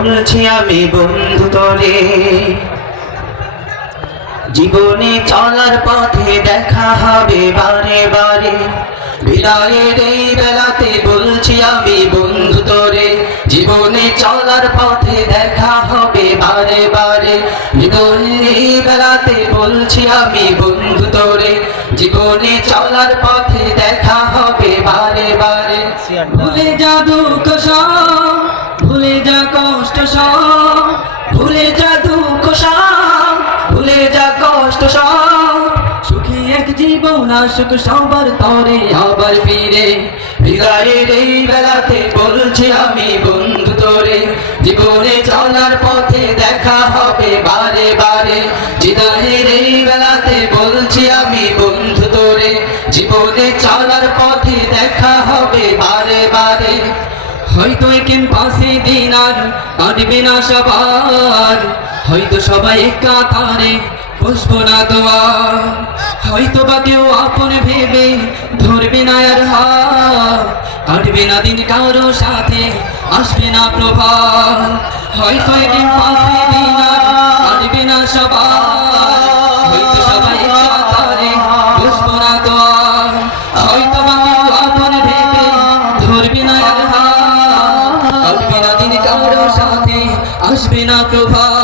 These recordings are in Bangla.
বলছি আমি বন্ধু তোরে, জীবনে চলার পথে দেখা হবে বারে বারে। বিদায়ের এই বেলাতে বলছি আমি বন্ধু তোরে, জীবনে চলার পথে দেখা হবে বারে বারে। বিদায়ের এই বেলাতে বলছি আমি বন্ধু তোরে, জীবনে চলার পথে দেখা হবে বারে বারে। ভুলে যা দুঃখ সব, ভুলে যা কষ্ট সব, ভুলে যা দুঃখ সব, ভুলে যা কষ্ট সব। সুখী এক জীবন আসুক সবার তরে আবার ফিরে। বিদায়ের এই বেলাতে বলছি আমি বন্ধু তোরে, জীবনে চলার পথে দেখা হবে বারে বারে। বিদায়ের এই বেলাতে বলছি আমি বন্ধু তোরে, জীবনে চলার পথে দেখা হবে বারে বারে। হয়তো একেন পাশে দিন আর কাটবে না সবার, হয়তো সবাই এক কাতারে বসবো না তোমার। হয়তো বা কেউ আপন ভেবে ধরবে না আর হাত, কাটবে না দিন কারো সাথে আসবে না প্রভাত। হয়তো একেন পাশে দিন আর কাটবে না সবার, হয়তো সবাই এক কাতারে বসবো না তোমার। হয়তো বা কেউ আপন ভেবে ধরবে না আর হাত, কাটবে না দিন কারো সাথে আসবে না প্রভাত।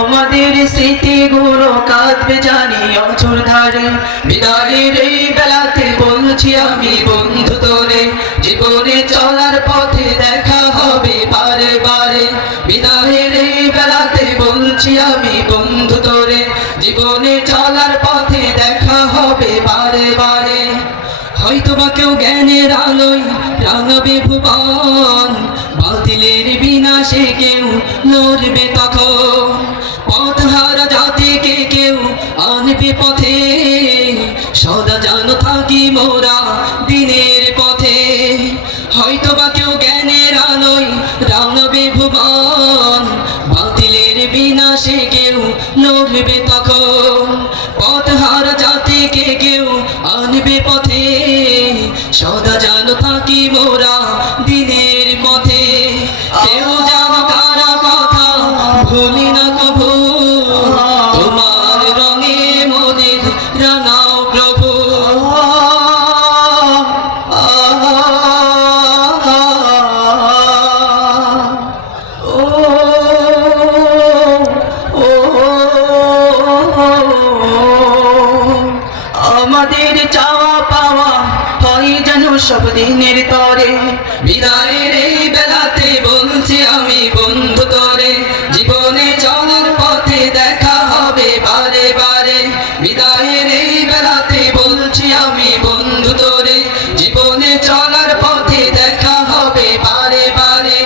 আমাদের স্মৃতিগুলো কাঁদবে জানি অঝোর ধারে। বিদায়ের এই বেলাতে বলছি আমি বন্ধু তোরে, জীবনে চলার পথে দেখা হবে বারে বারে। বিদায়ের এই বেলাতে বলছি আমি বন্ধু তোরে, জীবনে চলার পথে দেখা হবে বারে বারে। হয়তো বা কেউ জ্ঞানের আলোয় রাঙাবে ভুবন, বাতিলের বিনাশে কেউ লড়বে তখন। পথহারা জাতিকে কেউ আনবে পথে, সদা যেন থাকি মোরা দিনের পথে। হয়তো বা কেউ জ্ঞানের আলোয় রাঙাবে ভুবন, বাতিলের বিনাশে কেউ লড়বে তখন। পথহারা জাতিকে কেউ আনবে পথে, সদা যেন থাকি মোরা দিনের পথে। কেউ যেন কারো কথা ভুলি না কভু, তোমার রঙে মোদের রাঙাও প্রভু। আমাদের চাওয়া পাওয়া হয় যেন সব দিনের তরে। বিদায়ের এই বেলাতে বলছি আমি বন্ধু তোরে, জীবনে চলার পথে দেখা হবে বারে বারে। বিদায়ের এই বেলাতে বলছি আমি বন্ধু তোরে, জীবনে চলার পথে দেখা হবে বারে বারে।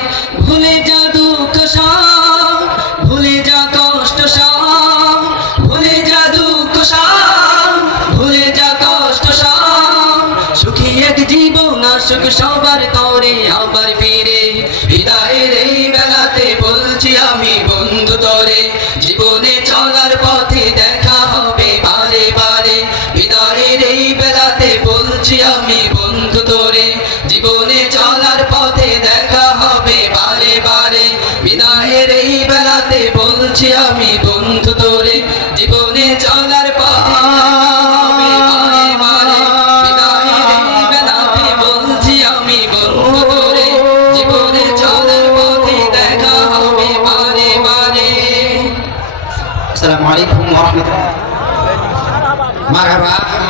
ভুলে যা দুঃখ সব, ভুলে যা কষ্ট সব, ভুলে যা দুঃখ সব, ভুলে যা কষ্ট সব। সুখী এক জীবন আসুক সবার তরে আবার ফিরে। বিদায়ের এই বেলাতে বলছি আমি বন্ধু তোরে, জীবনে চলার পথে দেখা হবে বারে বারে। বিদায়ের এই বেলাতে বলছি আমি বন্ধু তোরে, জীবনে চলার পথে দেখা হবে বারে বারে। বিদায়ের এই বেলাতে বলছি আমি বন্ধু তোরে, জীবনে চলার পথে হবে বারে বারে। বিদায়ের এই বেলাতে বলছি আমি বন্ধু তোরে, জীবনে চলার পথে দেখা হবে বারে বারে। আসসালামু আলাইকুম ওয়া রাহমাতুল্লাহ। মারহাবা।